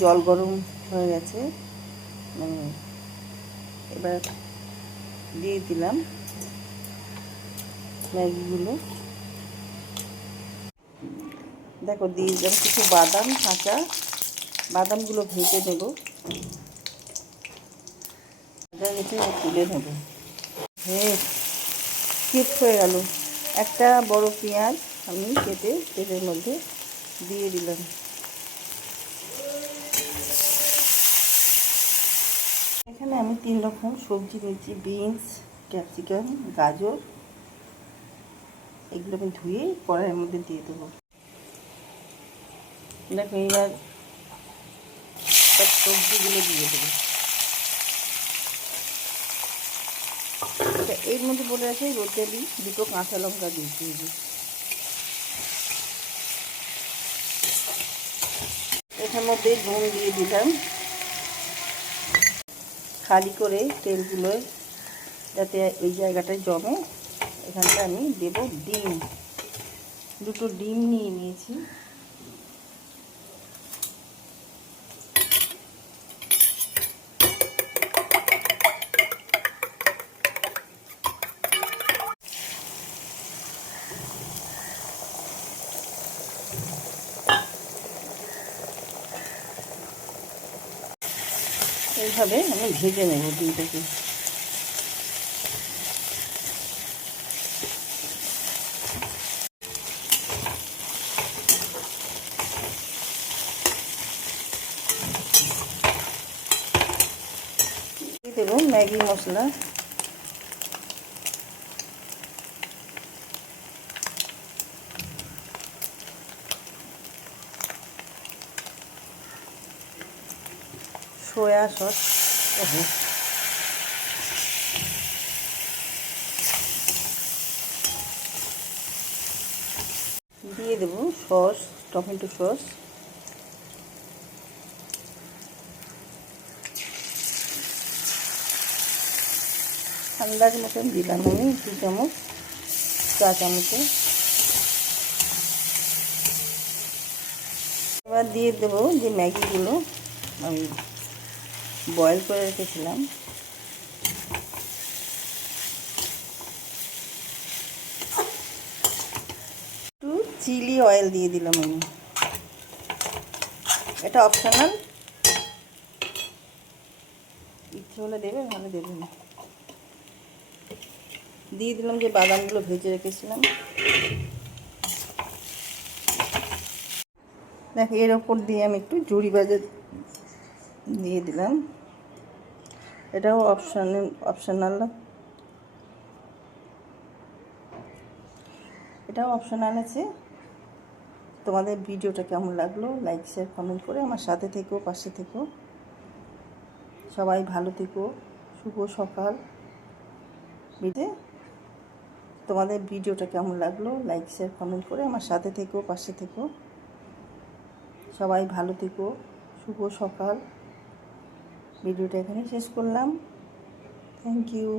জল গরম হয়ে গেছে, মানে এবার দিয়ে দিলাম ম্যাগিগুলো। দেখো দিয়ে দিলাম কিছু বাদাম, কাঁচা বাদামগুলো ভেজে নেব, তুলে নেব। স্কিপ হয়ে গেল, একটা বড় পেঁয়াজ আমি কেটে তেলের মধ্যে দিয়ে দিলাম। এখানে আমি 3 রকম সবজি নিয়েছি, বিনস, ক্যাপসিকাম, গাজর। এগুলো আমি ধুয়ে কড়াইয়ের মধ্যে দিয়ে দেবো। দেখো এবার সব সবজিগুলো দিয়ে দেবো। এর মধ্যে বলে রাখি রোটেলি 2টো কাঁচা লঙ্কা দিয়েছি। এখার মধ্যে নুন দিয়ে দিলাম, খালি করে তেলগুলো যাতে ওই জায়গাটায় জমে। এখানটা আমি দেবো ডিম, 2টো ডিম নিয়ে নিয়েছি। এইভাবে আমি ভেজে নেব ডিমটাকে। দিয়ে দেবো ম্যাগি মশলা, সোয়া সস, দিয়ে দেবো সস, টমেটো সস, আন্দাজ মতন দিলাম আমি 2 চামচ, চা চামচে। এবার দিয়ে দেবো যে ম্যাগিগুলো আমি বয়েল করে রেখেছিলাম। একটু চিলি অয়েল দিয়ে দিলাম আমি, এটা অপশনাল, ইচ্ছে হলে দেবে, ভালো দেবে না। দিয়ে দিলাম যে বাদামগুলো ভেজে রেখেছিলাম। দেখো এর ওপর দিয়ে আমি একটু জুড়ি ভাজা দিয়ে দিলাম, এটাও অপশনাল, এটাও অপশনাল আছে। তোমাদের ভিডিওটা কেমন লাগলো লাইক শেয়ার কমেন্ট করে আমার সাথে থেকো, পাশে থেকো। সবাই ভালো থেকো, শুভ সকাল। তোমাদের ভিডিওটা কেমন লাগলো লাইক শেয়ার কমেন্ট করে আমার সাথে থেকো, পাশে থেকো। সবাই ভালো থেকো, শুভ সকাল। ভিডিওটা এখানেই শেষ করলাম। Thank you.